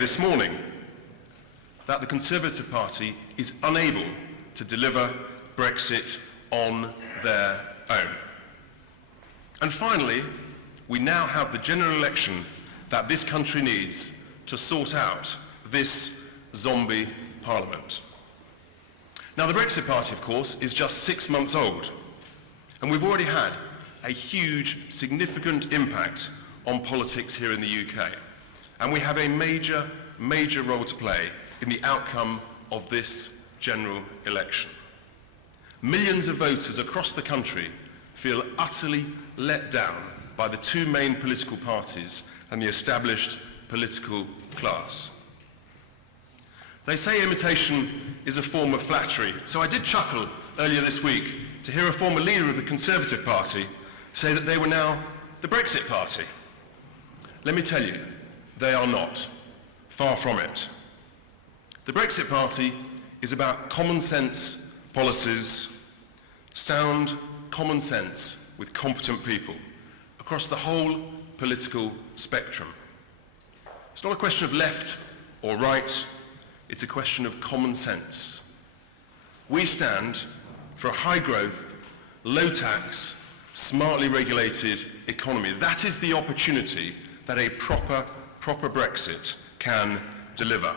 this morning that the Conservative Party is unable to deliver Brexit on their own. And finally, we now have the general election that this country needs to sort out this zombie parliament. Now, the Brexit Party, of course, is just 6 months old, and we've already had a huge, significant impact on politics here in the UK. And we have a major role to play in the outcome of this general election. Millions of voters across the country feel utterly let down by the two main political parties and the established political class. They say imitation is a form of flattery, so I did chuckle earlier this week to hear a former leader of the Conservative Party say that they were now the Brexit Party. Let me tell you, they are not. Far from it. The Brexit Party is about common sense policies, sound common sense with competent people across the whole political spectrum. It's not a question of left or right, it's a question of common sense. We stand for a high growth, low tax, smartly regulated economy. That is the opportunity that a proper Brexit can deliver.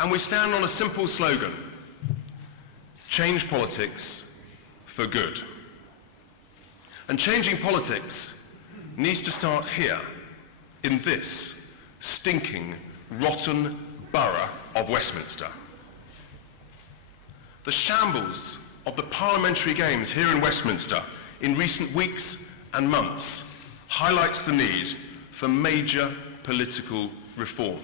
And we stand on a simple slogan: change politics for good. And changing politics needs to start here, in this stinking, rotten borough of Westminster. The shambles of the parliamentary games here in Westminster in recent weeks and months highlights the need for major political reform.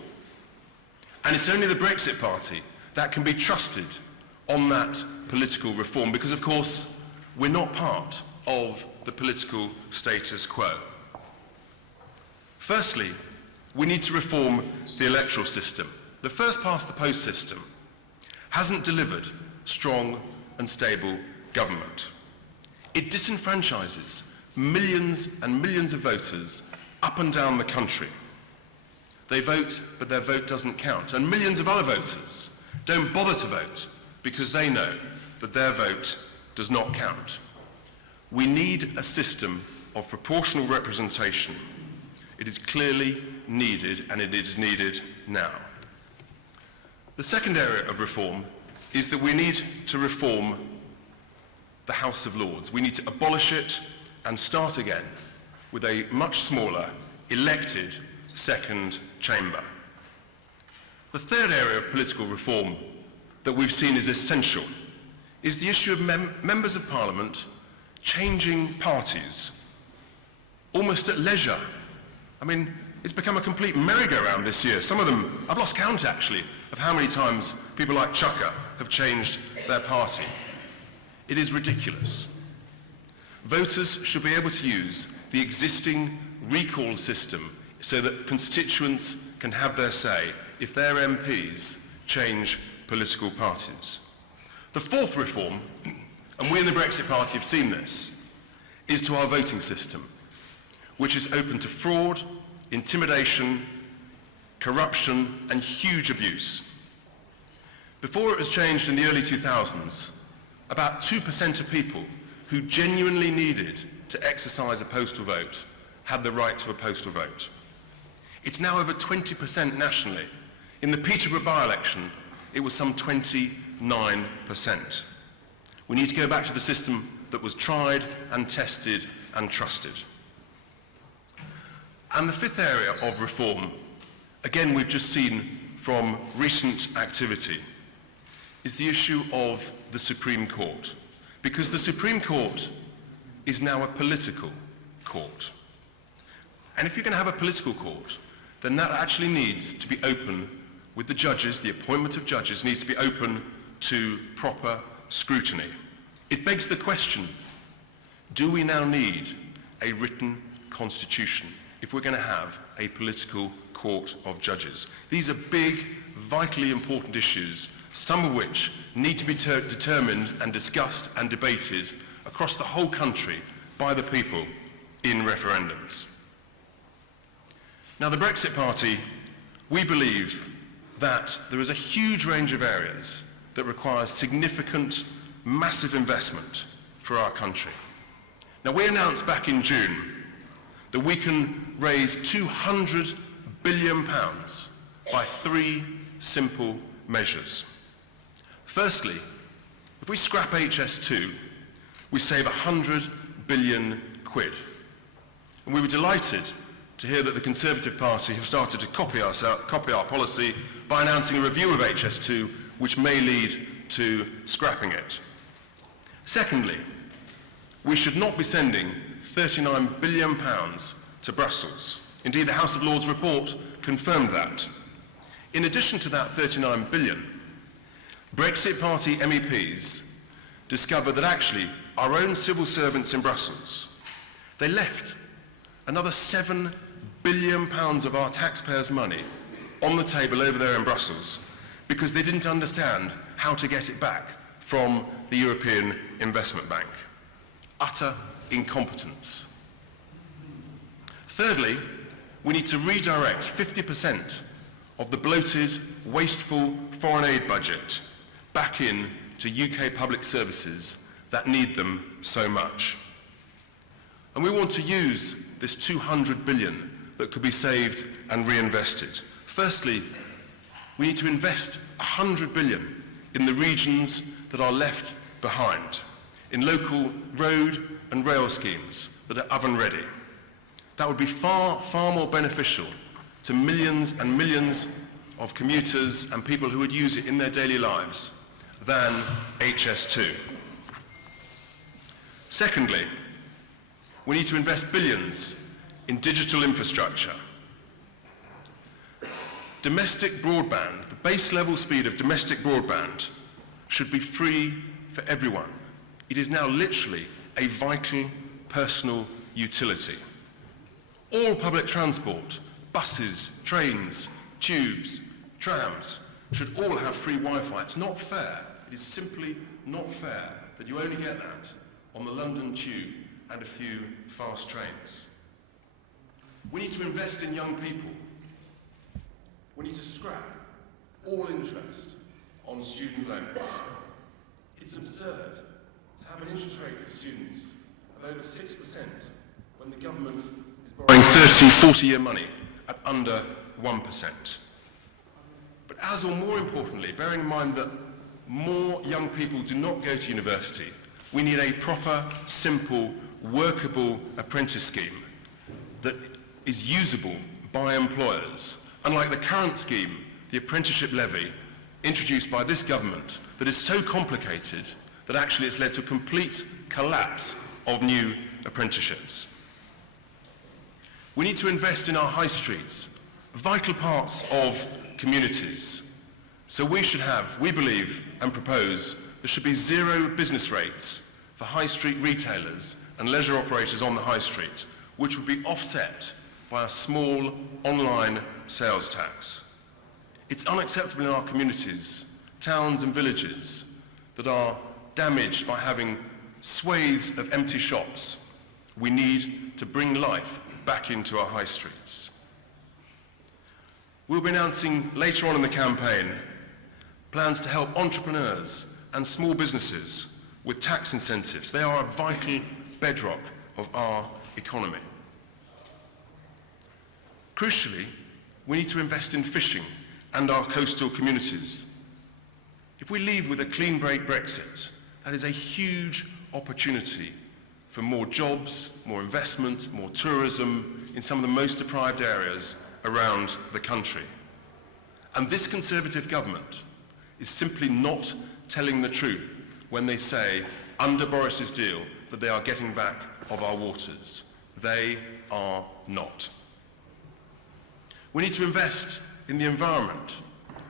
And it's only the Brexit Party that can be trusted on that political reform because, of course, we're not part of the political status quo. Firstly, we need to reform the electoral system. The first-past-the-post system hasn't delivered strong and stable government. It disenfranchises millions and millions of voters up and down the country. They vote, but their vote doesn't count. And millions of other voters don't bother to vote because they know that their vote does not count. We need a system of proportional representation. It is clearly needed, and it is needed now. The second area of reform is that we need to reform the House of Lords. We need to abolish it and start again with a much smaller, elected second chamber. The third area of political reform that we've seen is essential is the issue of members of Parliament changing parties almost at leisure. I mean, it's become a complete merry-go-round this year. Some of them, I've lost count actually, of how many times people like Chucker have changed their party. It is ridiculous. Voters should be able to use the existing recall system so that constituents can have their say if their MPs change political parties. The fourth reform, and we in the Brexit Party have seen this, is to our voting system, which is open to fraud, intimidation, corruption, and huge abuse. Before it was changed in the early 2000s, about 2% of people who genuinely needed to exercise a postal vote had the right to a postal vote. It's now over 20% nationally. In the Peterborough by-election, it was some 29%. We need to go back to the system that was tried and tested and trusted. And the fifth area of reform, again we've just seen from recent activity, is the issue of the Supreme Court. Because the Supreme Court is now a political court. And if you're going to have a political court, then that actually needs to be open with the judges, the appointment of judges needs to be open to proper scrutiny. It begs the question, do we now need a written constitution if we're going to have a political court of judges? These are big, vitally important issues, some of which need to be determined and discussed and debated across the whole country by the people in referendums. Now, the Brexit Party we believe that there is a huge range of areas that requires significant, massive investment for our country. Now, we announced back in June that we can raise £200 billion by three simple measures. Firstly, if we scrap HS2, we save 100 billion quid. And we were delighted to hear that the Conservative Party have started to copy our policy by announcing a review of HS2, which may lead to scrapping it. Secondly, we should not be sending £39 billion to Brussels. Indeed, the House of Lords report confirmed that. In addition to that 39 billion, Brexit Party MEPs discovered that actually our own civil servants in Brussels, they left another £7 billion of our taxpayers' money on the table over there in Brussels because they didn't understand how to get it back from the European Investment Bank. Utter incompetence. Thirdly, we need to redirect 50% of the bloated, wasteful foreign aid budget back in to UK public services that need them so much. And we want to use this 200 billion that could be saved and reinvested. Firstly, we need to invest 100 billion in the regions that are left behind, in local road and rail schemes that are oven ready. That would be far, far more beneficial to millions and millions of commuters and people who would use it in their daily lives than HS2. Secondly, we need to invest billions in digital infrastructure. Domestic broadband, the base level speed of domestic broadband should be free for everyone. It is now literally a vital personal utility. All public transport, buses, trains, tubes, trams, should all have free Wi-Fi. It's not fair. It is simply not fair that you only get that on the London Tube and a few fast trains. We need to invest in young people. We need to scrap all interest on student loans. It's absurd to have an interest rate for students of over 6% when the government is borrowing 30, 40-year money at under 1%. But as or more importantly, bearing in mind that more young people do not go to university, we need a proper, simple, workable apprentice scheme that is usable by employers, unlike the current scheme, the apprenticeship levy, introduced by this government, that is so complicated that actually it's led to a complete collapse of new apprenticeships. We need to invest in our high streets, vital parts of communities. So we should have, we believe and propose, there should be zero business rates for high street retailers and leisure operators on the high street, which would be offset by a small online sales tax. It's unacceptable in our communities, towns and villages that are damaged by having swathes of empty shops. We need to bring life back into our high streets. We'll be announcing later on in the campaign plans to help entrepreneurs and small businesses with tax incentives. They are a vital bedrock of our economy. Crucially, we need to invest in fishing and our coastal communities. If we leave with a clean break Brexit, that is a huge opportunity for more jobs, more investment, more tourism in some of the most deprived areas around the country. And this Conservative government is simply not telling the truth when they say, under Boris's deal, that they are getting back of our waters. They are not. We need to invest in the environment.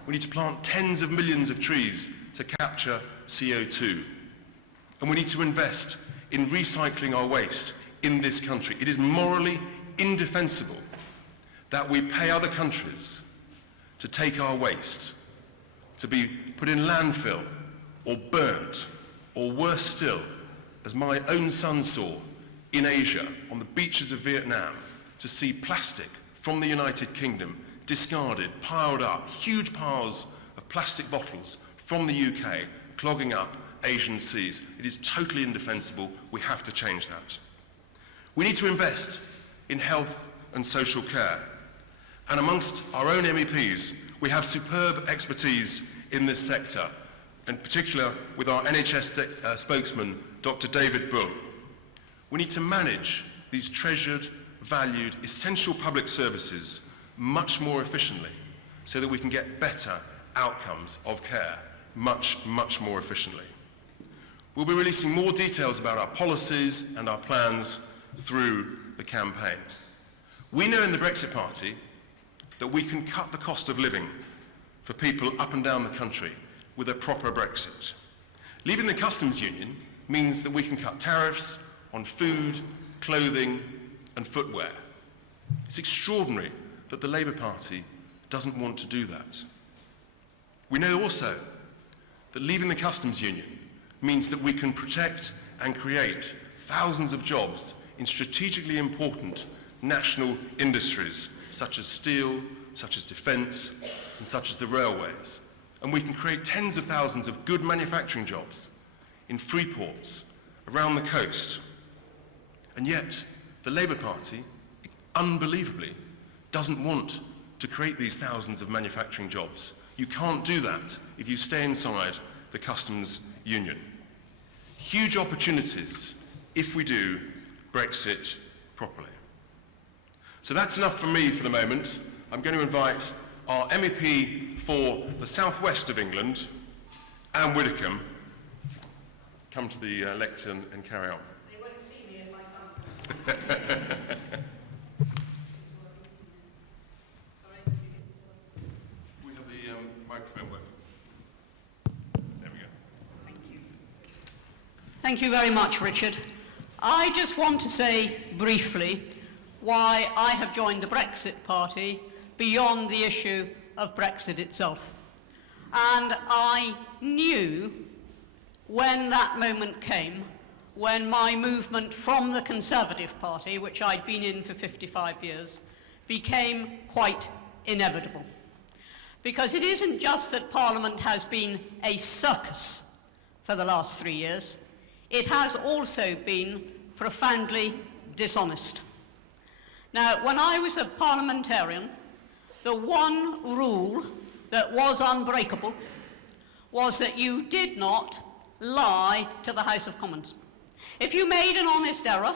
We need to plant tens of millions of trees to capture CO2. And we need to invest in recycling our waste in this country. It is morally indefensible that we pay other countries to take our waste, to be put in landfill or burnt, or worse still, as my own son saw in Asia on the beaches of Vietnam, to see plastic from the United Kingdom discarded, piled up, huge piles of plastic bottles from the UK, clogging up Asian seas. It is totally indefensible. We have to change that. We need to invest in health and social care. And amongst our own MEPs, we have superb expertise in this sector, in particular with our NHS spokesman, Dr. David Bull. We need to manage these treasured, valued, essential public services much more efficiently so that we can get better outcomes of care much, much more efficiently. We'll be releasing more details about our policies and our plans through the campaign. We know in the Brexit Party that we can cut the cost of living for people up and down the country with a proper Brexit. Leaving the customs union means that we can cut tariffs on food, clothing and footwear. It's extraordinary that the Labour Party doesn't want to do that. We know also that leaving the customs union means that we can protect and create thousands of jobs in strategically important national industries such as steel, such as defence, and such as the railways. And we can create tens of thousands of good manufacturing jobs in free ports around the coast. And yet, the Labour Party, unbelievably, doesn't want to create these thousands of manufacturing jobs. You can't do that if you stay inside the customs union. Huge opportunities if we do Brexit properly. So that's enough from me for the moment. I'm going to invite our MEP for the southwest of England, Anne Widdecombe, come to the lectern and carry on. They won't see me if I come. We have the microphone working. There we go. Thank you. Thank you very much, Richard. I just want to say briefly why I have joined the Brexit Party beyond the issue of Brexit itself. And I knew when that moment came, when my movement from the Conservative Party, which I'd been in for 55 years, became quite inevitable. Because it isn't just that Parliament has been a circus for the last 3 years, it has also been profoundly dishonest. Now, when I was a parliamentarian, the one rule that was unbreakable was that you did not lie to the House of Commons. If you made an honest error,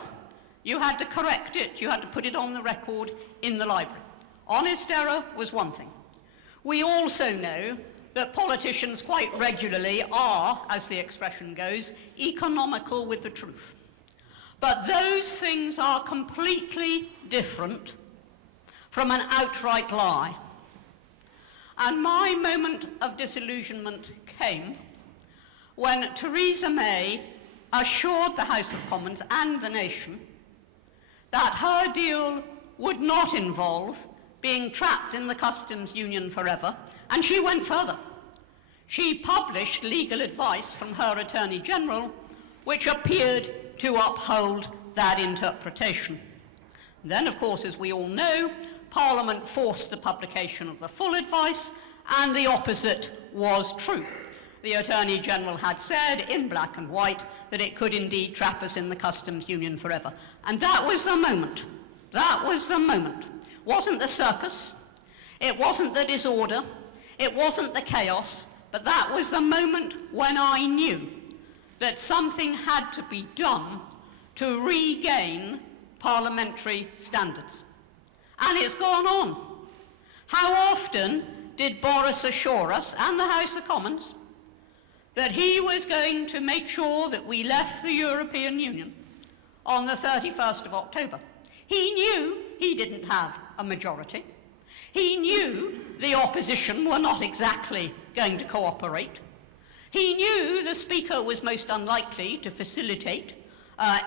you had to correct it, you had to put it on the record in the library. Honest error was one thing. We also know that politicians quite regularly are, as the expression goes, economical with the truth. But those things are completely different from an outright lie. And my moment of disillusionment came when Theresa May assured the House of Commons and the nation that her deal would not involve being trapped in the customs union forever, and she went further. She published legal advice from her Attorney General, which appeared to uphold that interpretation. Then, of course, as we all know, Parliament forced the publication of the full advice, and the opposite was true. The Attorney General had said, in black and white, that it could indeed trap us in the customs union forever. And that was the moment. That was the moment. It wasn't the circus. It wasn't the disorder. It wasn't the chaos. But that was the moment when I knew that something had to be done to regain parliamentary standards. And it's gone on. How often did Boris assure us, and the House of Commons, that he was going to make sure that we left the European Union on the 31st of October? He knew he didn't have a majority. He knew the opposition were not exactly going to cooperate. He knew the Speaker was most unlikely to facilitate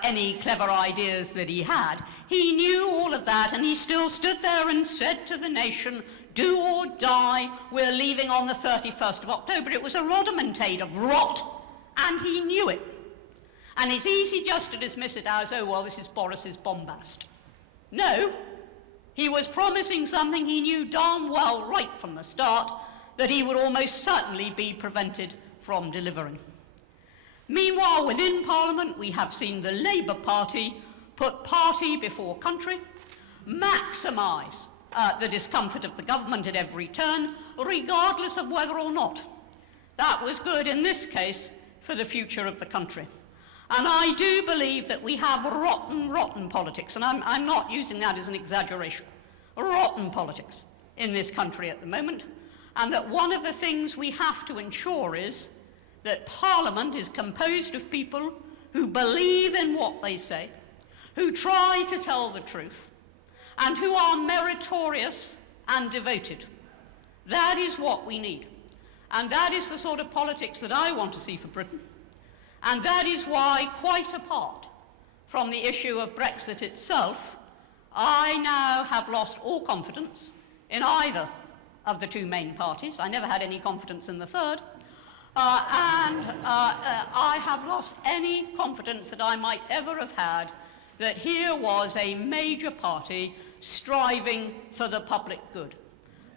any clever ideas that he had. He knew all of that, and he still stood there and said to the nation, do or die, we're leaving on the 31st of October. It was a rhodomontade of rot, and he knew it. And it's easy just to dismiss it as, oh, well, this is Boris's bombast. No, He was promising something he knew darn well right from the start that he would almost certainly be prevented from delivering. Meanwhile, within Parliament, we have seen the Labour Party put party before country, maximise the discomfort of the government at every turn, regardless of whether or not that was good, in this case, for the future of the country. And I do believe that we have rotten politics, and I'm not using that as an exaggeration, rotten politics in this country at the moment, and that one of the things we have to ensure is that Parliament is composed of people who believe in what they say, who try to tell the truth, and who are meritorious and devoted. That is what we need. And that is the sort of politics that I want to see for Britain. And that is why, quite apart from the issue of Brexit itself, I now have lost all confidence in either of the two main parties. I never had any confidence in the third. I have lost any confidence that I might ever have had that here was a major party striving for the public good.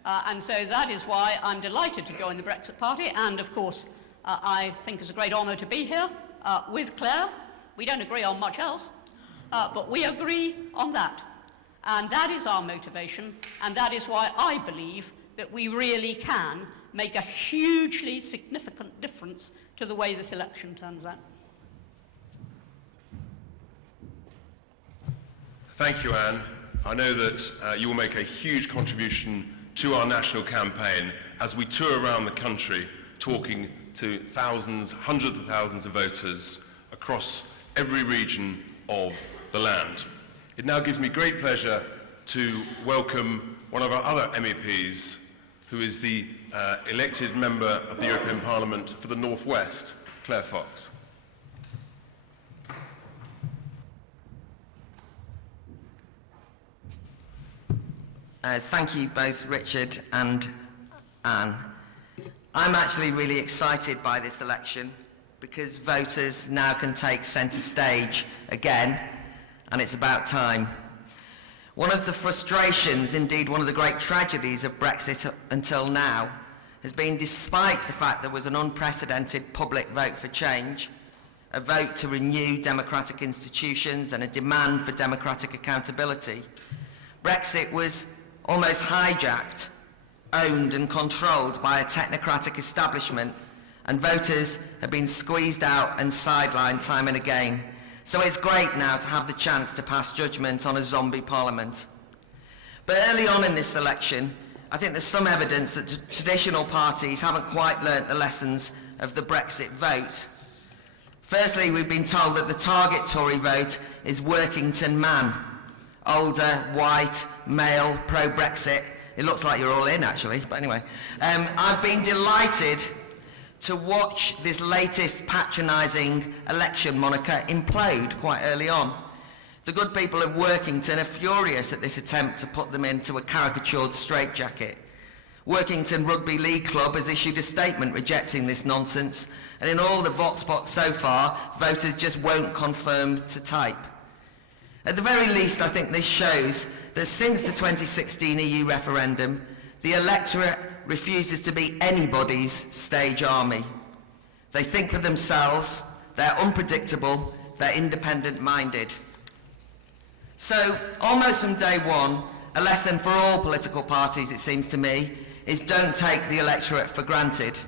And so that is why I'm delighted to join the Brexit Party, and of course I think it's a great honour to be here with Claire. We don't agree on much else, but we agree on that. And that is our motivation, and that is why I believe that we really can make a hugely significant difference to the way this election turns out. Thank you, Anne. I know that you will make a huge contribution to our national campaign as we tour around the country talking to thousands, hundreds of thousands of voters across every region of the land. It now gives me great pleasure to welcome one of our other MEPs, who is the elected member of the European Parliament for the North West, Claire Fox. Thank you both, Richard and Anne. I'm actually really excited by this election because voters now can take centre stage again, and it's about time. One of the frustrations, indeed one of the great tragedies of Brexit until now, has been, despite the fact there was an unprecedented public vote for change, a vote to renew democratic institutions and a demand for democratic accountability, Brexit was almost hijacked, owned and controlled by a technocratic establishment, and voters have been squeezed out and sidelined time and again. So it's great now to have the chance to pass judgment on a zombie parliament. But early on in this election, I think there's some evidence that traditional parties haven't quite learnt the lessons of the Brexit vote. Firstly, we've been told that the target Tory vote is Workington man. Older, white, male, pro-Brexit. It looks like you're all in, actually, but anyway. I've been delighted to watch this latest patronising election moniker implode quite early on. The good people of Workington are furious at this attempt to put them into a caricatured straitjacket. Workington Rugby League Club has issued a statement rejecting this nonsense, and in all the vox pops so far, voters just won't confirm to type. At the very least, I think this shows that since the 2016 EU referendum, the electorate refuses to be anybody's stage army. They think for themselves, they're unpredictable, they're independent-minded. So, almost from day one, a lesson for all political parties, it seems to me, is don't take the electorate for granted.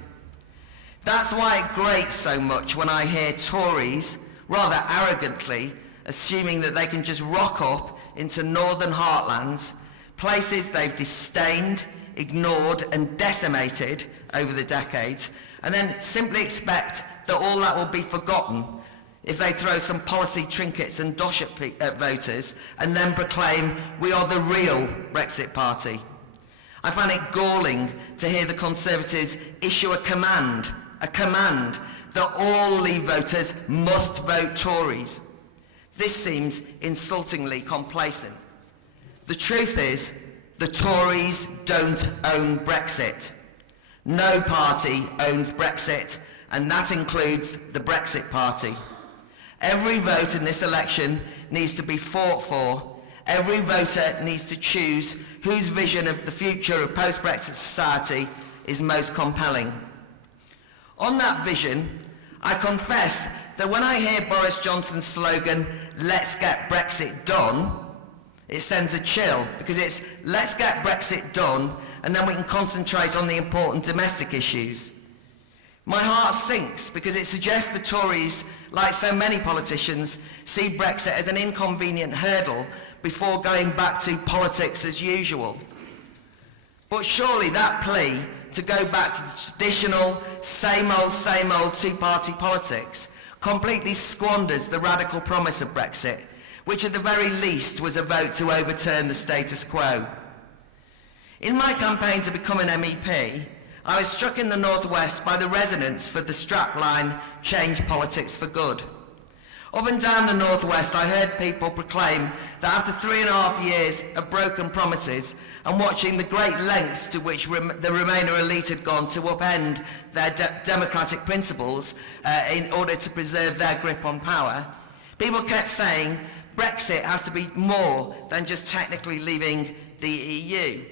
That's why it grates so much when I hear Tories, rather arrogantly, assuming that they can just rock up into northern heartlands, places they've disdained, ignored and decimated over the decades, and then simply expect that all that will be forgotten if they throw some policy trinkets and dosh at voters and then proclaim we are the real Brexit Party. I find it galling to hear the Conservatives issue a command that all Leave voters must vote Tories. This seems insultingly complacent. The truth is, the Tories don't own Brexit. No party owns Brexit, and that includes the Brexit Party. Every vote in this election needs to be fought for. Every voter needs to choose whose vision of the future of post-Brexit society is most compelling. On that vision, I confess that when I hear Boris Johnson's slogan, "Let's get Brexit done," it sends a chill, because it's let's get Brexit done and then we can concentrate on the important domestic issues. My heart sinks because it suggests the Tories, like so many politicians, see Brexit as an inconvenient hurdle before going back to politics as usual. But surely that plea to go back to the traditional same old two-party politics completely squanders the radical promise of Brexit, which at the very least was a vote to overturn the status quo. In my campaign to become an MEP, I was struck in the Northwest by the resonance for the strapline, "Change politics for good." Up and down the Northwest, I heard people proclaim that after 3.5 years of broken promises and watching the great lengths to which the Remainer elite had gone to upend their democratic principles in order to preserve their grip on power, people kept saying Brexit has to be more than just technically leaving the EU.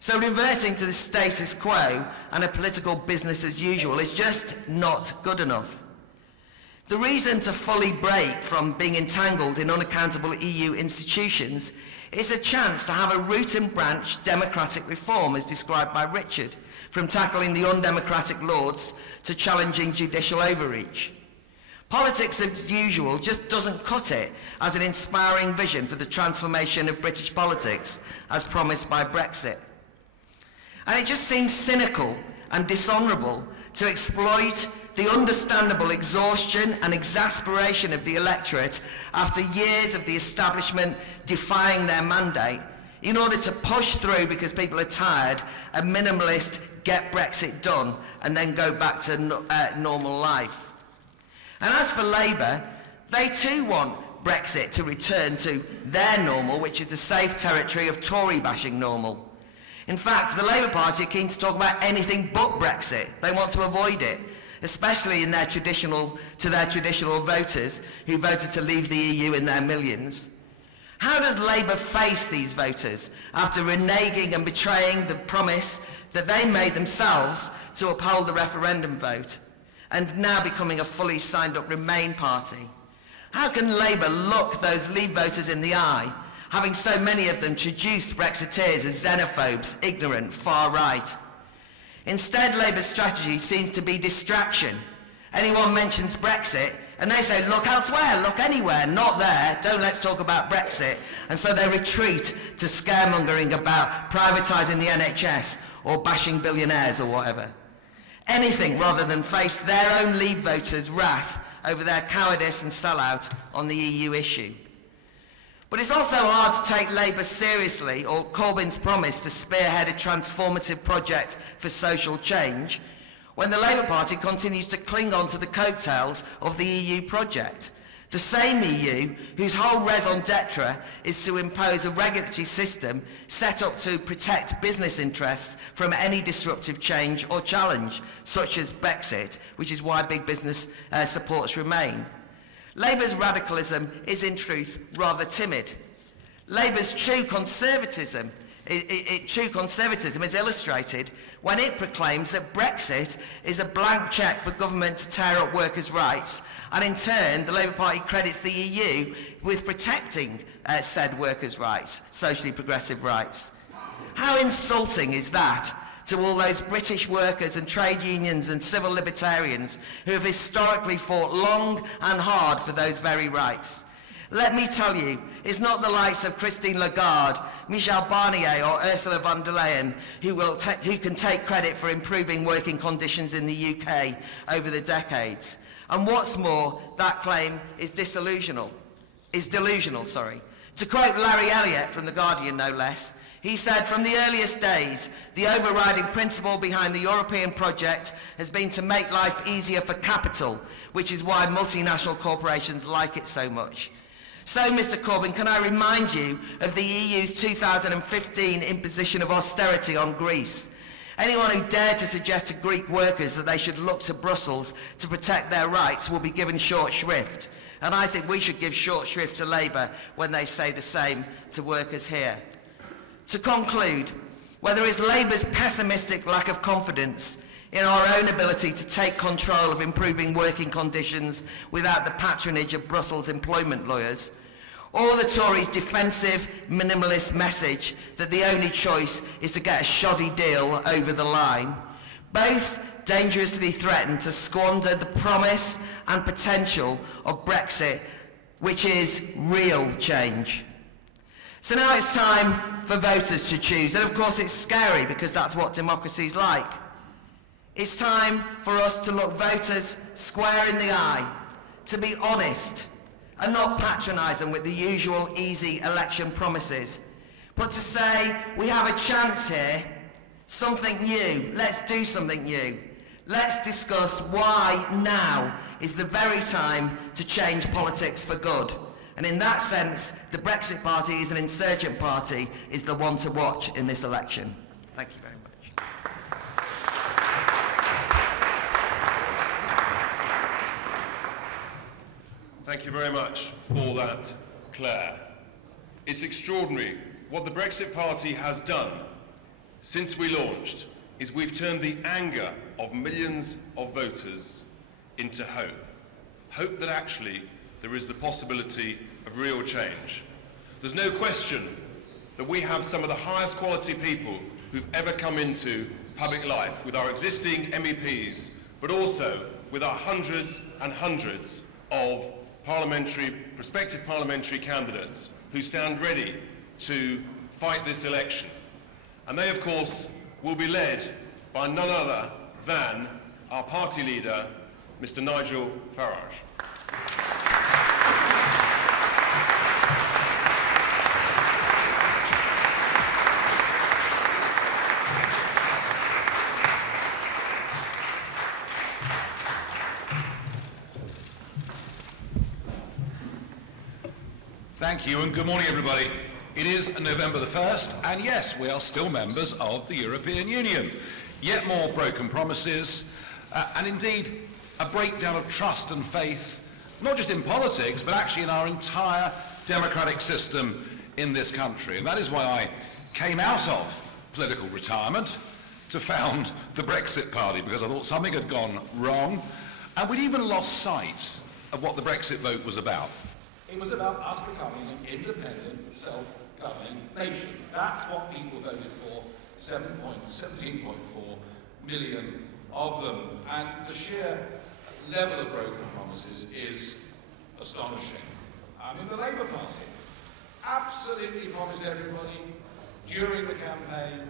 So reverting to the status quo and a political business as usual is just not good enough. The reason to fully break from being entangled in unaccountable EU institutions is a chance to have a root and branch democratic reform, as described by Richard, from tackling the undemocratic lords to challenging judicial overreach. Politics as usual just doesn't cut it as an inspiring vision for the transformation of British politics, as promised by Brexit. And it just seems cynical and dishonourable to exploit the understandable exhaustion and exasperation of the electorate after years of the establishment defying their mandate in order to push through, because people are tired, a minimalist get Brexit done and then go back to normal life. And as for Labour, they too want Brexit to return to their normal, which is the safe territory of Tory bashing normal. In fact, the Labour Party are keen to talk about anything but Brexit. They want to avoid it, especially in their traditional voters who voted to leave the EU in their millions. How does Labour face these voters after reneging and betraying the promise that they made themselves to uphold the referendum vote, and now becoming a fully signed up Remain party? How can Labour look those Leave voters in the eye, having so many of them traduced Brexiteers as xenophobes, ignorant, far right? Instead, Labour's strategy seems to be distraction. Anyone mentions Brexit and they say, look elsewhere, look anywhere, not there, let's talk about Brexit. And so they retreat to scaremongering about privatising the NHS or bashing billionaires or whatever. Anything rather than face their own Leave voters' wrath over their cowardice and sellout on the EU issue. But it's also hard to take Labour seriously, or Corbyn's promise to spearhead a transformative project for social change, when the Labour Party continues to cling on to the coattails of the EU project. The same EU whose whole raison d'etre is to impose a regulatory system set up to protect business interests from any disruptive change or challenge, such as Brexit, which is why big business supports Remain. Labour's radicalism is in truth rather timid. Labour's true conservatism is illustrated when it proclaims that Brexit is a blank cheque for government to tear up workers' rights, and in turn the Labour Party credits the EU with protecting said workers' rights, socially progressive rights. How insulting is that to all those British workers and trade unions and civil libertarians who have historically fought long and hard for those very rights? Let me tell you, it's not the likes of Christine Lagarde, Michel Barnier or Ursula von der Leyen who can take credit for improving working conditions in the UK over the decades. And what's more, that claim is delusional. To quote Larry Elliott from The Guardian, no less, he said, from the earliest days, the overriding principle behind the European project has been to make life easier for capital, which is why multinational corporations like it so much. So, Mr Corbyn, can I remind you of the EU's 2015 imposition of austerity on Greece? Anyone who dared to suggest to Greek workers that they should look to Brussels to protect their rights will be given short shrift. and I think we should give short shrift to Labour when they say the same to workers here. To conclude, whether it's Labour's pessimistic lack of confidence in our own ability to take control of improving working conditions without the patronage of Brussels employment lawyers, or the Tories' defensive, minimalist message that the only choice is to get a shoddy deal over the line, both dangerously threaten to squander the promise and potential of Brexit, which is real change. So now it's time for voters to choose, and of course it's scary because that's what democracy's like. It's time for us to look voters square in the eye, to be honest, and not patronise them with the usual easy election promises, but to say, we have a chance here, something new, let's do something new. Let's discuss why now is the very time to change politics for good. And in that sense, the Brexit Party is an insurgent party, is the one to watch in this election. Thank you very much. Thank you very much for that, Claire. It's extraordinary. What the Brexit Party has done since we launched is we've turned the anger of millions of voters into hope. Hope that actually there is the possibility of real change. There's no question that we have some of the highest quality people who've ever come into public life with our existing MEPs, but also with our hundreds and hundreds of prospective parliamentary candidates who stand ready to fight this election. And they, of course, will be led by none other than our party leader, Mr Nigel Farage. Thank you and good morning everybody. It is November the 1st and yes, we are still members of the European Union. Yet more broken promises and indeed a breakdown of trust and faith, not just in politics but actually in our entire democratic system in this country. And that is why I came out of political retirement to found the Brexit Party, because I thought something had gone wrong and we'd even lost sight of what the Brexit vote was about. It was about us becoming an independent, self-governing nation. That's what people voted for, 17.4 million of them. And the sheer level of broken promises is astonishing. I mean, the Labour Party absolutely promised everybody during the campaign,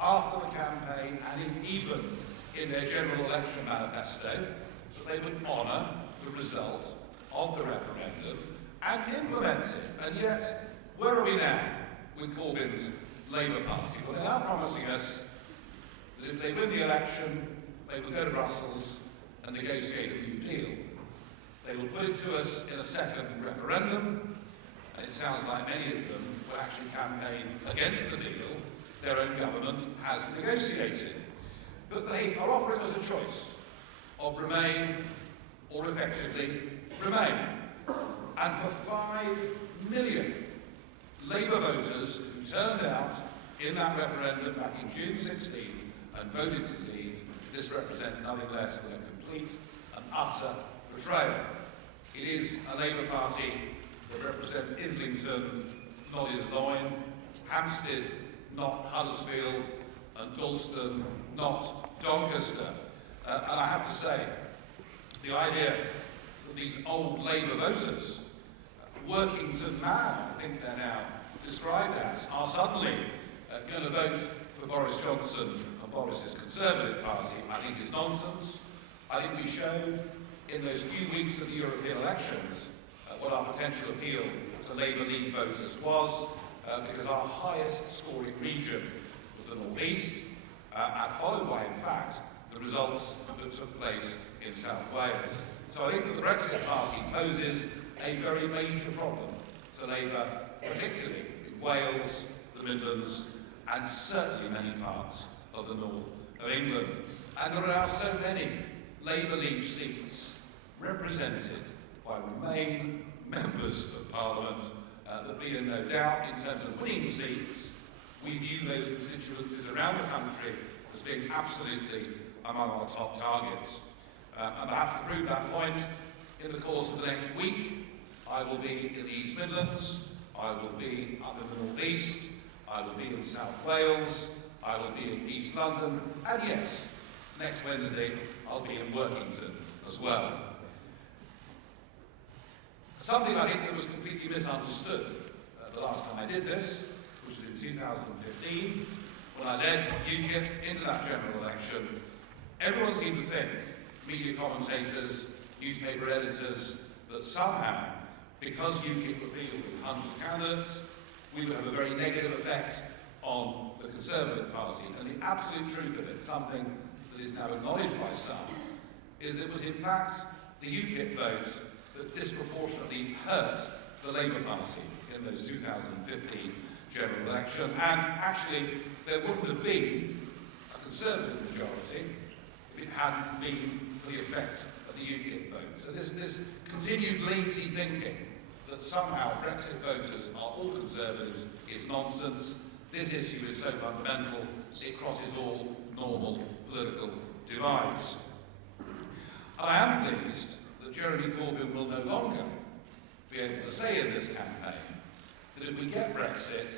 after the campaign, and even in their general election manifesto, that they would honour the result of the referendum and implement it. And yet, where are we now with Corbyn's Labour Party? Well, they're now promising us that if they win the election, they will go to Brussels and negotiate a new deal. They will put it to us in a second referendum, and it sounds like many of them will actually campaign against the deal their own government has negotiated. But they are offering us a choice of remain or effectively remain. And for 5 million Labour voters who turned out in that referendum back in June 16 and voted to leave, this represents nothing less than a complete and utter betrayal. It is a Labour Party that represents Islington, not Isloyne, Hampstead, not Huddersfield, and Dalston, not Doncaster. And I have to say, the idea that these old Labour voters, Workington man, I think they're now described as, are suddenly going to vote for Boris Johnson and Boris's Conservative Party, I think is nonsense. I think we showed in those few weeks of the European elections what our potential appeal to Labour League voters was, because our highest scoring region was the North East, and followed by, in fact, the results that took place in South Wales. So I think that the Brexit Party poses a very major problem to Labour, particularly in Wales, the Midlands, and certainly many parts of the north of England. And there are now so many Labour League seats represented by Remain members of Parliament, there be no doubt in terms of winning seats, we view those constituencies around the country as being absolutely among our top targets. And perhaps to prove that point, in the course of the next week, I will be in the East Midlands, I will be up in the North East, I will be in South Wales, I will be in East London, and yes, next Wednesday I'll be in Workington as well. Something I think that was completely misunderstood the last time I did this, which was in 2015, when I led UKIP into that general election. Everyone seemed to think, media commentators, newspaper editors, that somehow, because UKIP were fielding hundreds of candidates, we would have a very negative effect on the Conservative Party. And the absolute truth of it, something that is now acknowledged by some, is that it was in fact the UKIP vote that disproportionately hurt the Labour Party in those 2015 general election. And actually, there wouldn't have been a Conservative majority if it hadn't been for the effect of the UKIP vote. So this continued lazy thinking that somehow Brexit voters are all Conservatives is nonsense. This issue is so fundamental, it crosses all normal political divides. And I am pleased that Jeremy Corbyn will no longer be able to say in this campaign that if we get Brexit,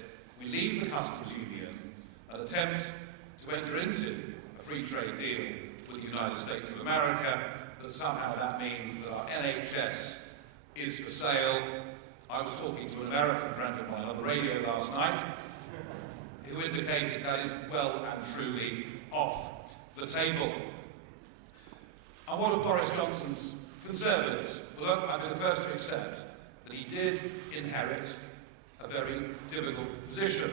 we leave the customs union and attempt to enter into a free trade deal with the United States of America, that somehow that means that our NHS is for sale. I was talking to an American friend of mine on the radio last night who indicated that is well and truly off the table. And what of Boris Johnson's Conservatives? Well, look, I'd be the first to accept that he did inherit a very difficult position.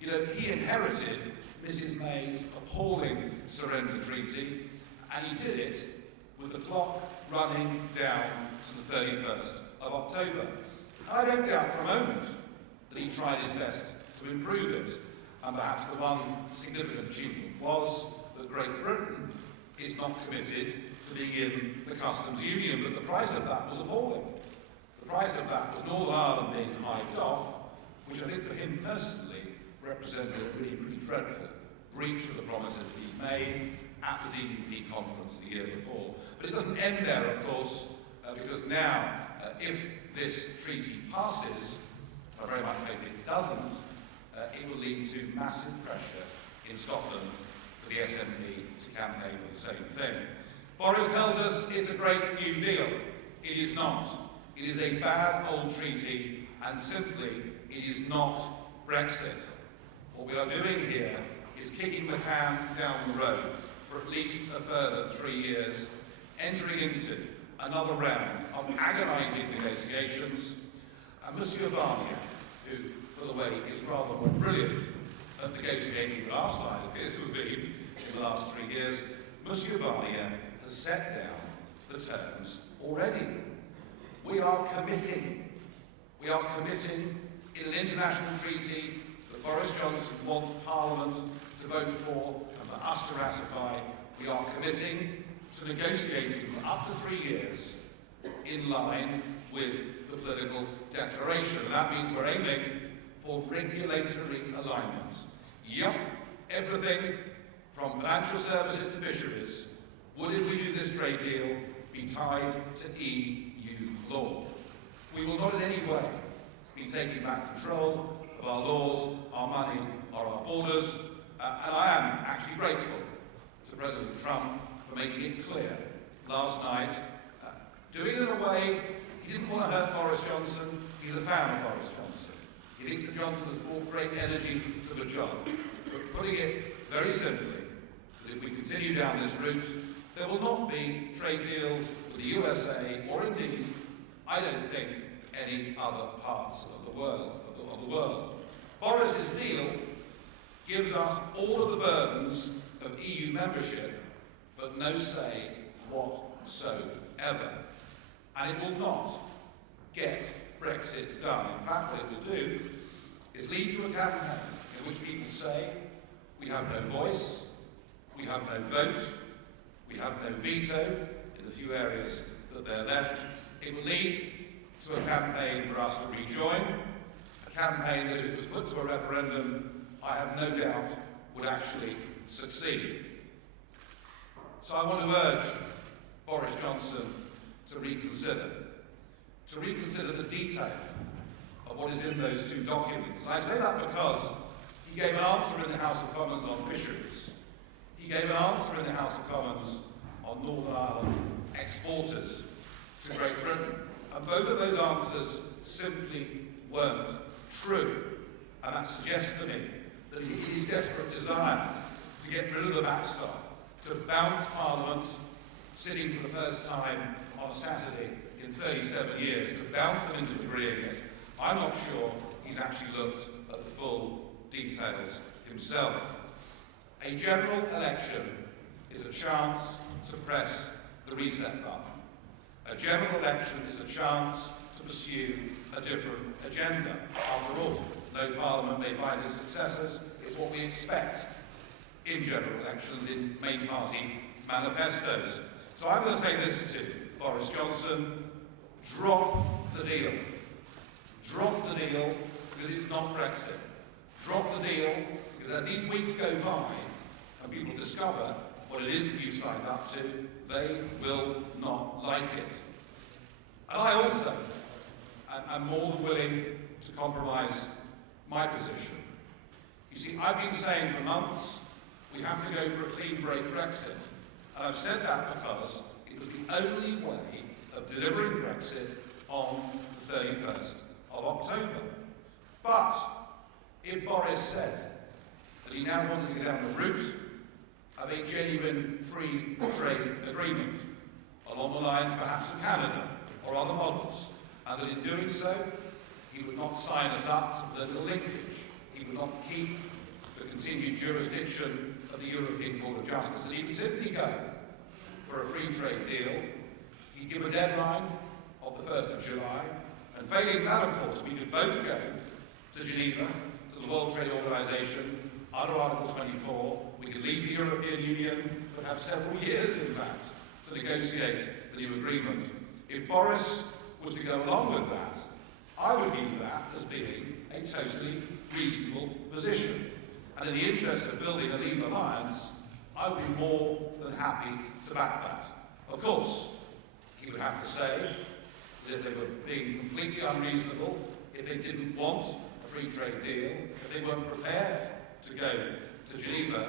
You know, he inherited Mrs May's appalling surrender treaty, and he did it with the clock running down to the 31st of October. And I don't doubt for a moment that he tried his best to improve it, and perhaps the one significant achievement was that Great Britain is not committed to being in the customs union, but the price of that was appalling. The price of that was Northern Ireland being hived off, which I think for him personally represented a really pretty dreadful breach of the promises that he made at the DUP conference the year before. But it doesn't end there, of course, because now, if this treaty passes, I very much hope it doesn't, it will lead to massive pressure in Scotland for the SNP to campaign for the same thing. Boris tells us it's a great new deal. It is not. It is a bad old treaty, and simply, it is not Brexit. What we are doing here is kicking the can down the road for at least a further 3 years, entering into another round of agonising negotiations. And Monsieur Barnier, who, by the way, is rather more brilliant at negotiating than our side appears to have been in the last 3 years, Monsieur Barnier has set down the terms already. We are committing in an international treaty that Boris Johnson wants Parliament to vote for and for us to ratify. We are committing to negotiating for up to 3 years in line with the political declaration. And that means we're aiming for regulatory alignment. Yep, everything from financial services to fisheries would, if we do this trade deal, be tied to EU law. We will not in any way be taking back control of our laws, our money, or our borders. And I am actually grateful to President Trump for making it clear last night, doing it in a way he didn't want to hurt Boris Johnson. He's a fan of Boris Johnson. He thinks that Johnson has brought great energy to the job. But putting it very simply, that if we continue down this route, there will not be trade deals with the USA, or indeed, I don't think, any other parts of the world. Boris's deal gives us all of the burdens of EU membership, but no say whatsoever. And it will not get Brexit done. In fact, what it will do is lead to a campaign in which people say, we have no voice, we have no vote, we have no veto in the few areas that they're left. It will lead to a campaign for us to rejoin, a campaign that if it was put to a referendum, I have no doubt would actually succeed. So I want to urge Boris Johnson to reconsider the detail of what is in those two documents. And I say that because he gave an answer in the House of Commons on fisheries. He gave an answer in the House of Commons on Northern Ireland exporters to Great Britain. And both of those answers simply weren't true. And that suggests to me that his desperate desire to get rid of the backstop, to bounce Parliament, sitting for the first time on a Saturday in 37 years, to bounce them into agreeing it, I'm not sure he's actually looked at the full details himself. A general election is a chance to press the reset button. A general election is a chance to pursue a different agenda. After all, no Parliament may find his successors. It's what we expect in general elections, in main party manifestos. So I'm going to say this to Boris Johnson: drop the deal. Drop the deal because it's not Brexit. Drop the deal because as these weeks go by and people discover what it is that you've signed up to, they will not like it. And I also am more than willing to compromise my position. You see, I've been saying for months we have to go for a clean break Brexit. And I've said that because it was the only way of delivering Brexit on the 31st of October. But if Boris said that he now wanted to go down the route of a genuine free trade agreement, along the lines perhaps of Canada or other models, and that in doing so he would not sign us up to political linkage, he would not keep the continued jurisdiction of the European Court of Justice, that he would simply go for a free trade deal, he'd give a deadline of the 1st of July, and failing that, of course, we could both go to Geneva, to the World Trade Organization, under Article 24. We could leave the European Union, but have several years, in fact, to negotiate the new agreement. If Boris was to go along with that, I would view that as being a totally reasonable position. And in the interest of building a Leave alliance, I would be more than happy to back that. Of course, he would have to say that if they were being completely unreasonable, if they didn't want a free trade deal, if they weren't prepared to go to Geneva,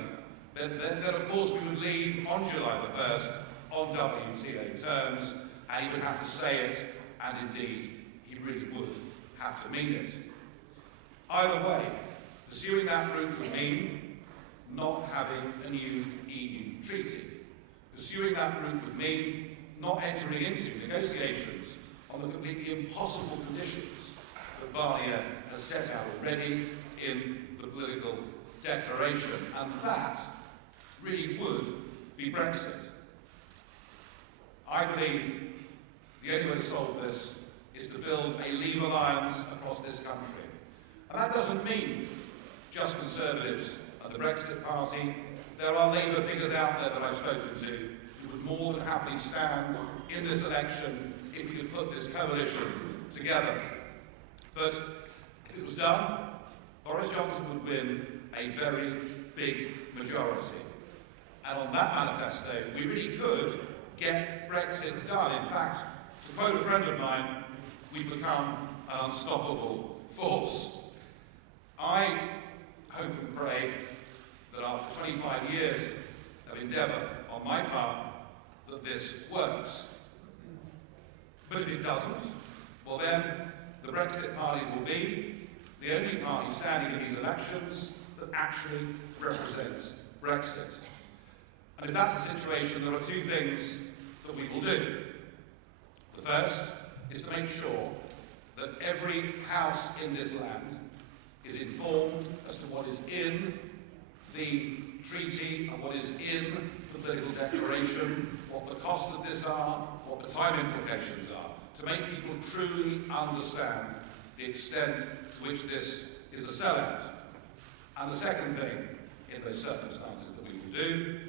then of course we would leave on July the 1st on WTO terms, and he would have to say it, and indeed he really would have to mean it. Either way, pursuing that route would mean not having a new EU treaty. Pursuing that route would mean not entering into negotiations on the completely impossible conditions that Barnier has set out already in the political declaration, and that really would be Brexit. I believe the only way to solve this is to build a Leave alliance across this country. And that doesn't mean just Conservatives and the Brexit Party. There are Labour figures out there that I've spoken to who would more than happily stand in this election if we could put this coalition together. But if it was done, Boris Johnson would win a very big majority. And on that manifesto, we really could get Brexit done. In fact, to quote a friend of mine, we become an unstoppable force. I hope and pray that after 25 years of endeavour on my part, that this works. But if it doesn't, well then, the Brexit Party will be the only party standing in these elections that actually represents Brexit. And if that's the situation, there are two things that we will do. The first is to make sure that every house in this land is informed as to what is in the treaty and what is in the political declaration, what the costs of this are, what the time implications are, to make people truly understand the extent to which this is a sellout. And the second thing, in those circumstances, that we will do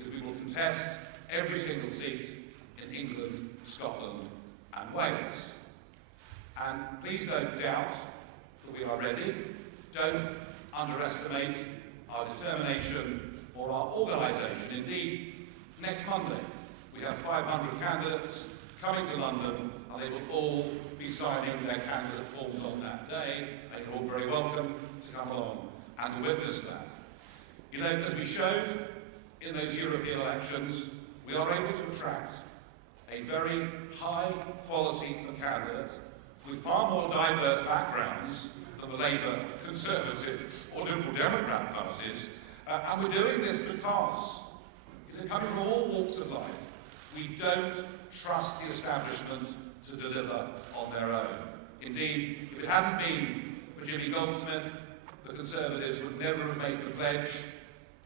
is we will contest every single seat in England, Scotland and Wales. And please don't doubt that we are ready. Don't underestimate our determination or our organisation. Indeed, next Monday we have 500 candidates coming to London, and they will all be signing their candidate forms on that day, and you're all very welcome to come along and to witness that. You know, as we showed in those European elections, we are able to attract a very high quality of candidate with far more diverse backgrounds than the Labour, Conservative or Liberal Democrat parties, and we're doing this because, you know, coming from all walks of life, we don't trust the establishment to deliver on their own. Indeed, if it hadn't been for Jimmy Goldsmith, the Conservatives would never have made the pledge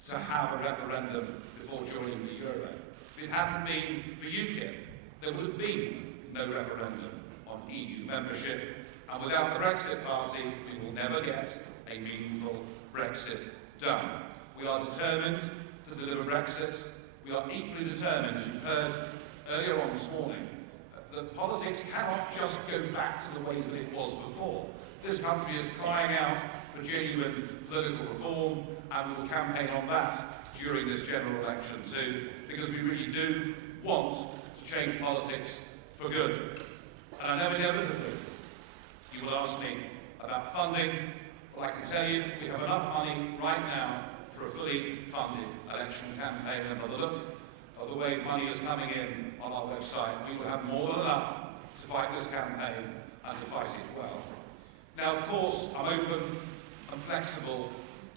to have a referendum before joining the Euro. If it hadn't been for UKIP, there would have been no referendum on EU membership, and without the Brexit Party, we will never get a meaningful Brexit done. We are determined to deliver Brexit. We are equally determined, as you've heard earlier on this morning, that politics cannot just go back to the way that it was before. This country is crying out for genuine political reform, and we will campaign on that during this general election too, because we really do want to change politics for good. And I know inevitably you will ask me about funding. Well, I can tell you we have enough money right now for a fully funded election campaign. Another look of the way money is coming in on our website. We will have more than enough to fight this campaign and to fight it well. Now, of course, I'm open and flexible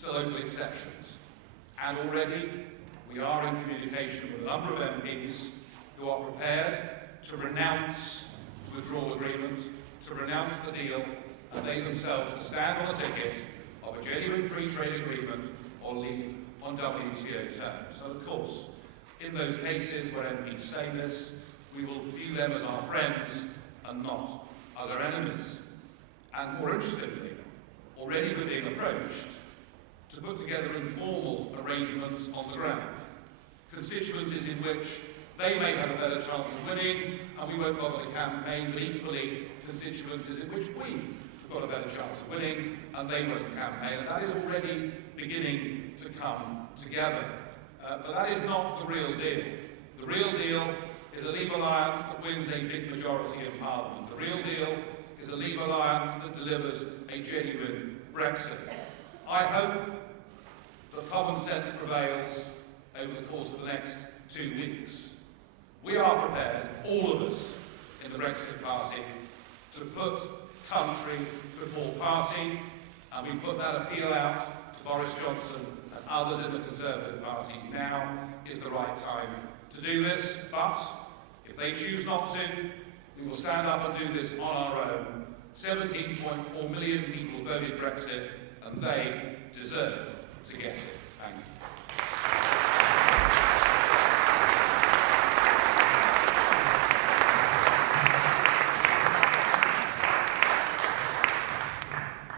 to local exceptions. And already we are in communication with a number of MPs who are prepared to renounce the withdrawal agreement, to renounce the deal, and they themselves to stand on a ticket of a genuine free trade agreement or leave on WTO terms. And of course, in those cases where MPs say this, we will view them as our friends and not as our enemies. And more interestingly, already we're being approached to put together informal arrangements on the ground, constituencies in which they may have a better chance of winning and we won't bother to campaign, but equally constituencies in which we have got a better chance of winning and they won't campaign, and that is already beginning to come together. But that is not the real deal. The real deal is a Leave alliance that wins a big majority in Parliament. The real deal is a Leave alliance that delivers a genuine Brexit. I hope that common sense prevails over the course of the next 2 weeks. We are prepared, all of us in the Brexit Party, to put country before party, and we put that appeal out to Boris Johnson and others in the Conservative Party. Now is the right time to do this, but if they choose not to, we will stand up and do this on our own. 17.4 million people voted Brexit, and they deserve to get it. Thank you.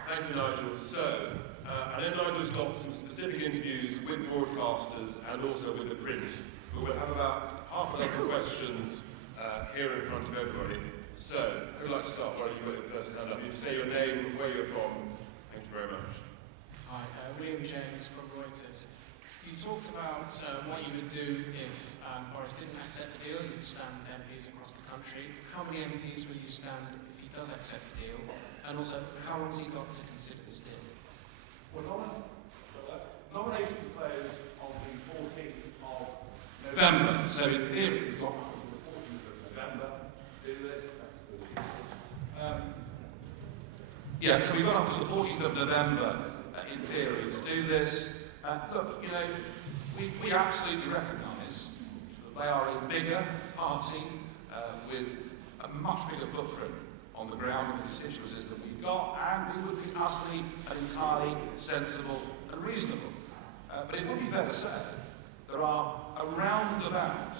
Thank you, Nigel. So, I know Nigel's got some specific interviews with broadcasters and also with the print, but we'll have about half a dozen questions here in front of everybody. So, who would like to start? Why don't you put your first hand up? You say your name, where you're from. Thank you very much. Hi, William James from Reuters. You talked about what you would do if Boris didn't accept the deal. You'd stand MPs across the country. How many MPs will you stand if he does accept the deal? And also, how long has he got to consider this deal? Well, nominations close on the 14th of November. So in theory, we've got until the 14th of November to do this. Yeah, so we've got up to the 14th of November, in theory, to do this. Look, you know, we absolutely recognise that they are a bigger party with a much bigger footprint on the ground in the constituencies that we've got, and we would be utterly and entirely sensible and reasonable. But it would be fair to say there are around about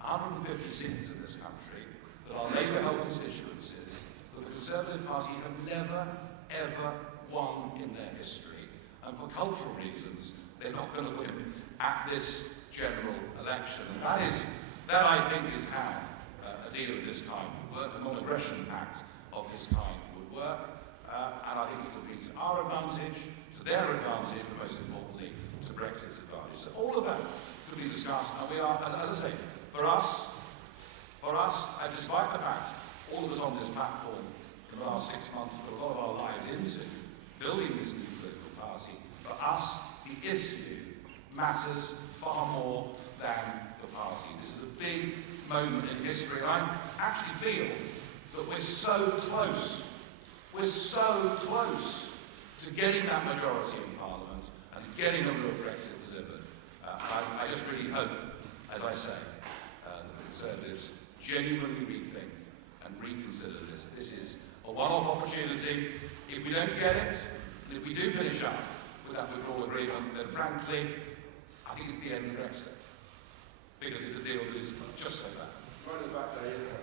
150 seats in this country that are Labour-held constituencies that the Conservative Party have never, ever won in their history. And for cultural reasons, they're not going to win at this general election. And that, I think, is how a deal of this kind would work, a non-aggression pact of this kind would work, and I think it will be to our advantage, to their advantage, but most importantly, to Brexit's advantage. So all of that could be discussed, and we are, as I say, for us, and despite the fact all of us on this platform in the last 6 months have put a lot of our lives into building this new political party, for us, the issue matters far more than the party. This is a big moment in history. I actually feel that we're so close to getting that majority in Parliament and getting a real Brexit delivered. I just really hope, as I say, the Conservatives genuinely rethink and reconsider this. This is a one-off opportunity. If we don't get it, and if we do finish up with that withdrawal agreement, then frankly, I think it's the end of Brexit. Because it's a deal that is just so bad. Right at the back there, yes, sir.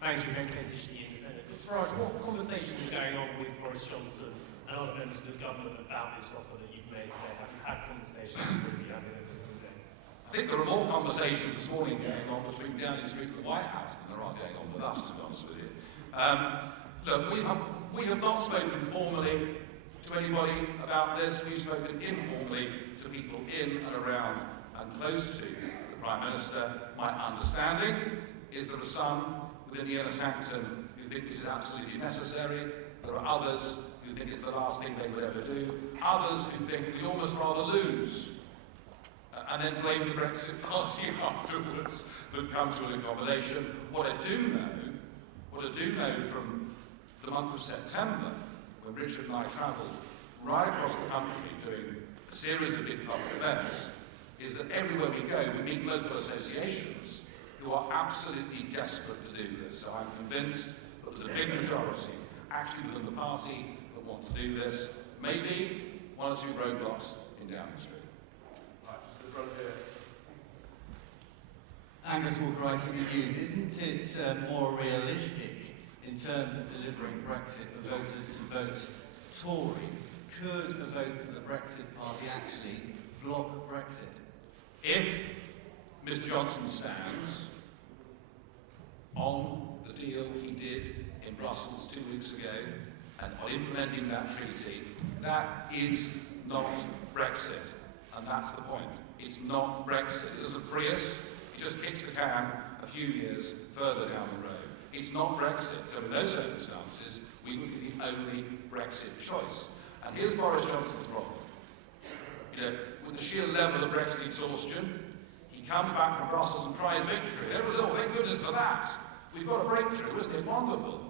Thank you, Venkatesh, the Independent. Mr Farage, what conversations are going on with Boris Johnson and other members of the government about this offer that you've made today? Have you had conversations that we'll be having over the coming days? I think there are more conversations this morning going on between Downing Street and the White House than there are going on with us, to be honest with you. Look, we have not spoken formally to anybody about this. We've spoken informally to people in and around and close to the Prime Minister. My understanding is there are some within the inner sanctum who think this is absolutely necessary. There are others who think it's the last thing they would ever do. Others who think we'd almost rather lose and then blame the Brexit Party afterwards than come to an accommodation. What I do know from the month of September, when Richard and I travelled right across the country doing a series of big public events, is that everywhere we go, we meet local associations who are absolutely desperate to do this. So I'm convinced that there's a big majority, actually within the party, that want to do this. Maybe one or two roadblocks in Downing Street. Right, just the front here. Angus Walker writing the news. Isn't it more realistic in terms of delivering Brexit for voters to vote Tory? Could a vote for the Brexit Party actually block Brexit? If Mr Johnson stands on the deal he did in Brussels 2 weeks ago and on implementing that treaty, that is not Brexit. And that's the point. It's not Brexit. It doesn't free us. It just kicks the can a few years further down the road. It's not Brexit. So in those circumstances, we would be the only Brexit choice. And here's Boris Johnson's problem. You know, with the sheer level of Brexit exhaustion, he comes back from Brussels and cries victory. And everyone's, oh, thank goodness for that. We've got a breakthrough, isn't it wonderful?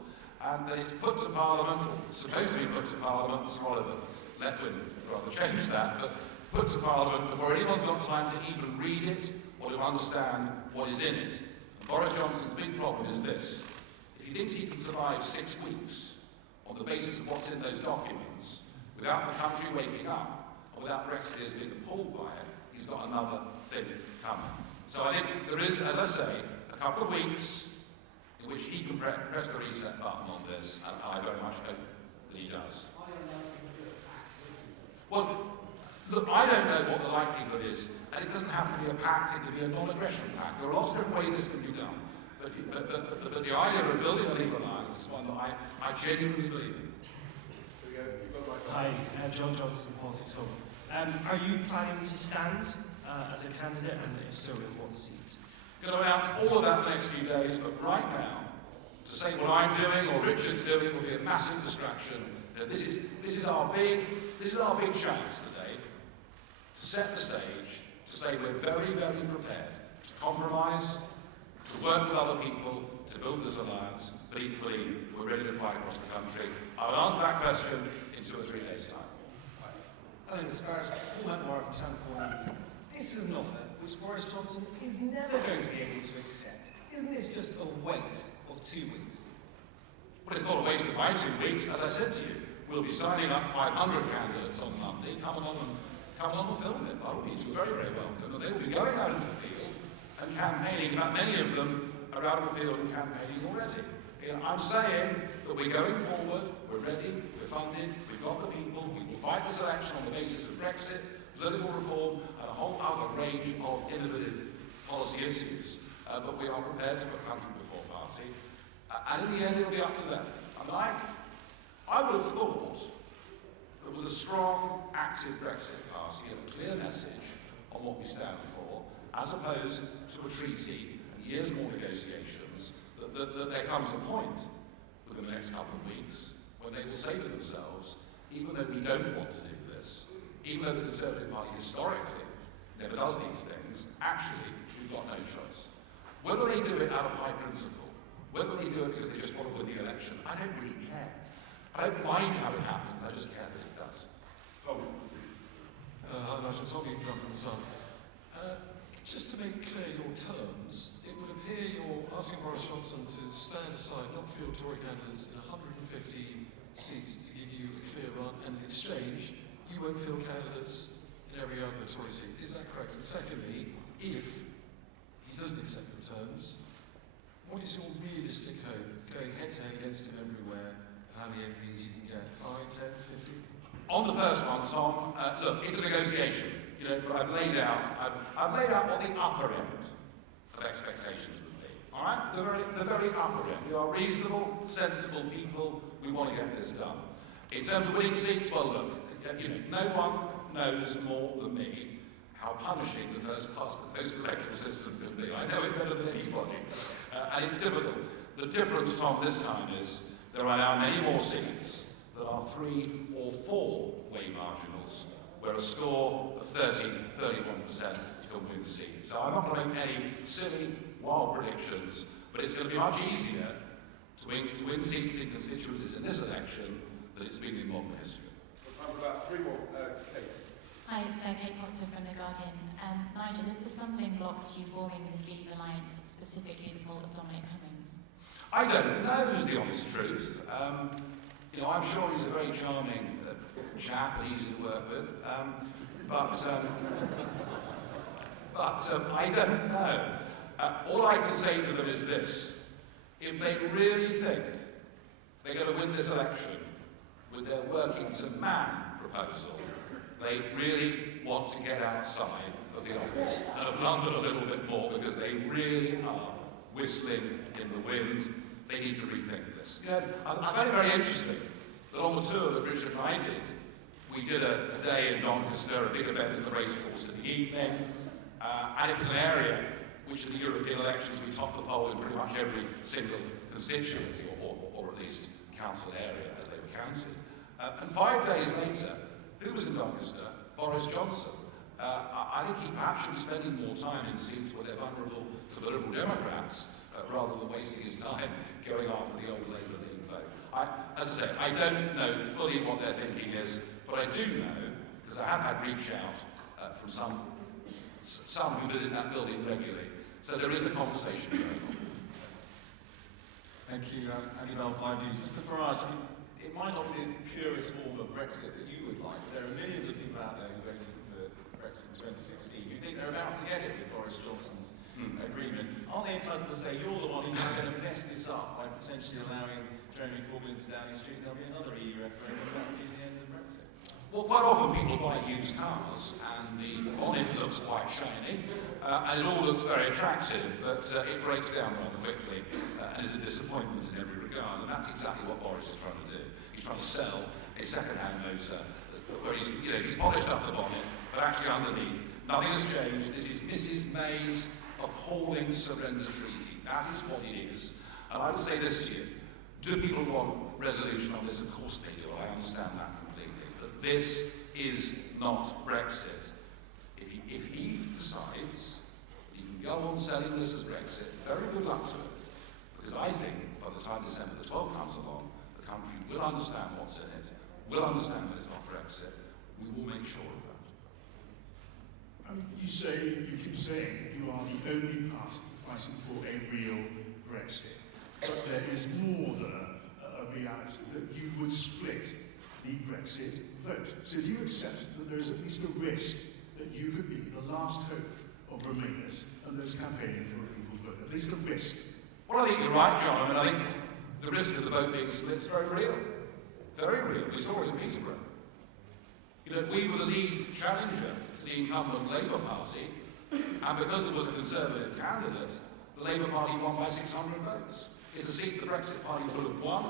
And then it's put to Parliament, or supposed to be put to Parliament, Sir Oliver Letwin rather changed that, but put to Parliament before anyone's got time to even read it or to understand what is in it. And Boris Johnson's big problem is this. If he thinks he can survive 6 weeks on the basis of what's in those documents, without the country waking up, or without Brexiteers being appalled by it, he's got another thing coming. So I think there is, as I say, a couple of weeks in which he can press the reset button on this, and I very much hope that he does. Well, look, I don't know what the likelihood is, and it doesn't have to be a pact, it can be a non-aggression pact. There are lots of different ways this can be done, but the idea of building a legal alliance is one that I genuinely believe in. Hi, John Johnson, Politics Home. Are you planning to stand as a candidate, and if so, in what seat? Going to announce all of that in the next few days, but right now, to say what I'm doing or Richard's doing will be a massive distraction. You know, this is our big chance today to set the stage, to say we're very, very prepared to compromise, to work with other people, to build this alliance, but equally we're ready to fight across the country. I will answer that question in 2 or 3 days' time. I think Mr Farage, all that more of Town for News. This is an offer which Boris Johnson is never going to be able to accept. Isn't this just a waste of 2 weeks? Well, it's not a waste of my 2 weeks. As I said to you, we'll be signing up 500 candidates on Monday. Come along and film it. By all means, you're very, very welcome. And they will be going out into the field and campaigning. In fact, many of them are out in the field and campaigning already. You know, I'm saying that we're going forward, we're ready, we're funded, we've got the people, we will fight this election on the basis of Brexit, political reform and a whole other range of innovative policy issues. But we are prepared to put country before party, and in the end it'll be up to them. And I would have thought that with a strong, active Brexit party and a clear message on what we stand for, as opposed to a treaty and years more negotiations, that there comes a point within the next couple of weeks when they will say to themselves, even though we don't want to do this, even though the Conservative Party historically never does these things, actually we've got no choice. Whether they do it out of high principle, whether they do it because they just want to win the election, I don't really care. I don't mind how it happens, I just care that it does. Hi, Nigel. Tommy from the Sun. Just to make clear your terms, it would appear you're asking Boris Johnson to stand aside, not field Tory candidates in 150 seats to give you a clear run, and in exchange, you won't field candidates in every other Tory seat. Is that correct? And secondly, if he doesn't accept your terms, what is your realistic hope going head-to-head against him everywhere? How many MPs you can get? 5, 10, 50? On the first one, Tom, look, it's a negotiation, but I've laid out what the upper end of expectations would be. All right, the very upper end. We are reasonable, sensible people. We want to get this done. In terms of winning seats, well, look, no one knows more than me how punishing the first past the post-electoral system can be. I know it better than anybody, and it's difficult. The difference, Tom, this time is there are now many more seats that are 3 or 4 way marginals, where a score of 30, 31% can win seats. So I'm not going to make any silly, wild predictions, but it's going to be much easier to win seats in constituencies in this election than it's been in modern history. We'll time for about 3 more. Kate. Hi, it's Kate Proctor from The Guardian. Nigel, is the stumbling block to you forming this Leave Alliance specifically the fault of Dominic Cummings? I don't know is the honest truth. I'm sure he's a very charming chap and easy to work with, but I don't know. All I can say to them is this: if they really think they're going to win this election with their working to man proposal, they really want to get outside of the office and of London a little bit more, because they really are whistling in the wind. They need to rethink this. I find it very interesting that on the tour that Richard and I did, we did a day in Doncaster, a big event in the racecourse in the evening, and it was an area which in the European elections we topped the poll in pretty much every single constituency, or at least council area as they were counted. And 5 days later, who was in Doncaster? Boris Johnson. I think he perhaps should be spending more time in seats where they're vulnerable to the Liberal Democrats, rather than wasting his time going after the old Labour League vote. As I say, I don't know fully what their thinking is, but I do know, because I have had reach out from some who visit that building regularly, so there is a conversation going on. Thank you, Andy Bell, 5 News. Mr Farage, it might not be the purest form of Brexit that you would like, but there are millions of people out there who voted for Brexit in 2016 who think they're about to get it with Boris Johnson's agreement. Aren't they entitled to say you're the one who's now going to mess this up by potentially allowing Jeremy Corbyn to Downing Street and there'll be another EU referendum, and that will be the end of Brexit? Well, quite often people buy used cars and the bonnet looks quite shiny and it all looks very attractive, but it breaks down rather quickly and is a disappointment in every regard, and that's exactly what Boris is trying to do. He's trying to sell a second-hand motor where he's polished up the bonnet, but actually underneath nothing has changed. This is Mrs May's appalling surrender treaty. That is what it is. And I would say this to you: do people want resolution on this? Of course they do. I understand that completely. But this is not Brexit. If he decides he can go on selling this as Brexit, very good luck to it. Because I think by the time December the 12th comes along, the country will understand what's in it, will understand that it's not Brexit. We will make sure of that. You keep saying that you are the only party fighting for a real Brexit, but there is more than a reality that you would split the Brexit vote. So do you accept that there is at least a risk that you could be the last hope of Remainers and those campaigning for a people's vote? At least a risk. Well, I think you're right, John. I think the risk of the vote being split is very real. Very real. We saw it in Peterborough. We were the lead challenger to the incumbent Labour Party, and because there was a Conservative candidate, the Labour Party won by 600 votes. It's a seat the Brexit Party would have won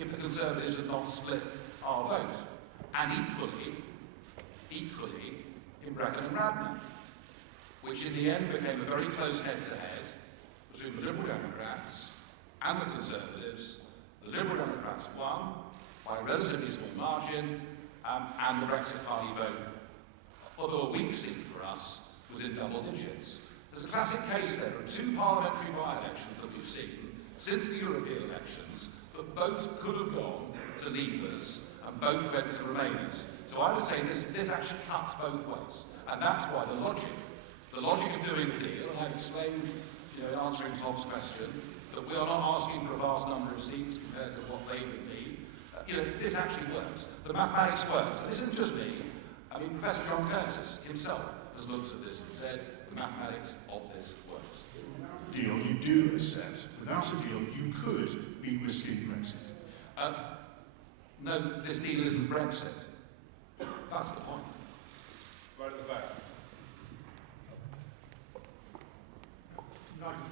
if the Conservatives had not split our vote. And equally, in Brecon and Radnor, which in the end became a very close head-to-head between the Liberal Democrats and the Conservatives. The Liberal Democrats won by a relatively small margin, and the Brexit Party vote, although a weak seat for us, was in double digits. There's a classic case there of two parliamentary by-elections that we've seen since the European elections, but both could have gone to Leavers and both went to Remainers. So I would say this actually cuts both ways, and that's why the logic of doing a deal, and I've explained, in answering Tom's question, that we are not asking for a vast number of seats compared to what they would need. This actually works. The mathematics works. This isn't just me. I mean, Professor John Curtis himself has looked at this and said the mathematics of this works. Deal you do accept. Without a deal, you could be risking Brexit. No, this deal isn't Brexit. That's the point. Right at the back. Nigel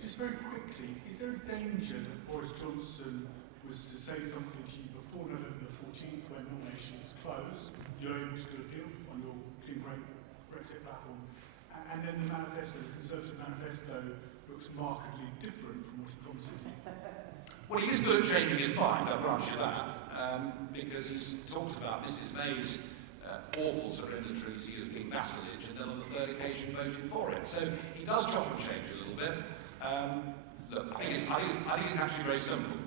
just very quickly, is there a danger that Boris Johnson was to say something to you before November the 14th when nominations close, you're able to do a deal on your clean break Brexit platform, and then the manifesto, the Conservative manifesto, looks markedly different from what he promises you? Well, he is good at changing his mind, I'll grant you that, because he's talked about Mrs May's awful surrender treaty as being vassalage, and then on the third occasion voted for it. So he does chop and change a little bit. Look, I think it's actually very simple.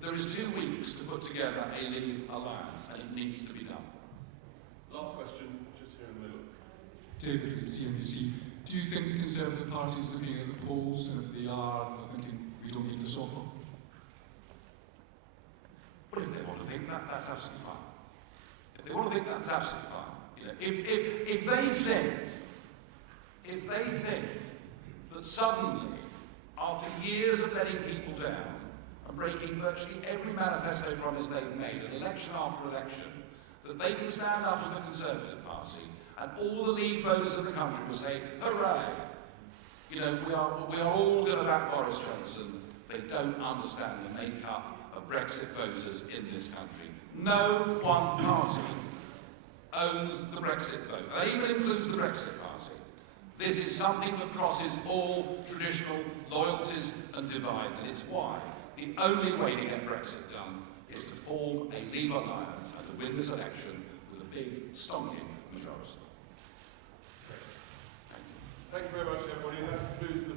There is 2 weeks to put together a Leave alliance, and it needs to be done. Last question, just here in the middle. David with CNBC. Do you think the Conservative Party is looking at the polls, and if they are, they're thinking we don't need this offer? But if they want to think that, that's absolutely fine. If they want to think that's absolutely fine. If they think that suddenly, after years of letting people down and breaking virtually every manifesto promise they've made, an election after election, that they can stand up as the Conservative Party and all the Leave voters of the country will say, hooray! We are all going to back Boris Johnson. They don't understand the makeup of Brexit voters in this country. No one party owns the Brexit vote. That even includes the Brexit Party. This is something that crosses all traditional loyalties and divides, and it's why the only way to get Brexit done is to form a Leave alliance and to win this election with a big, stonking majority. Thank you very much, everybody. That concludes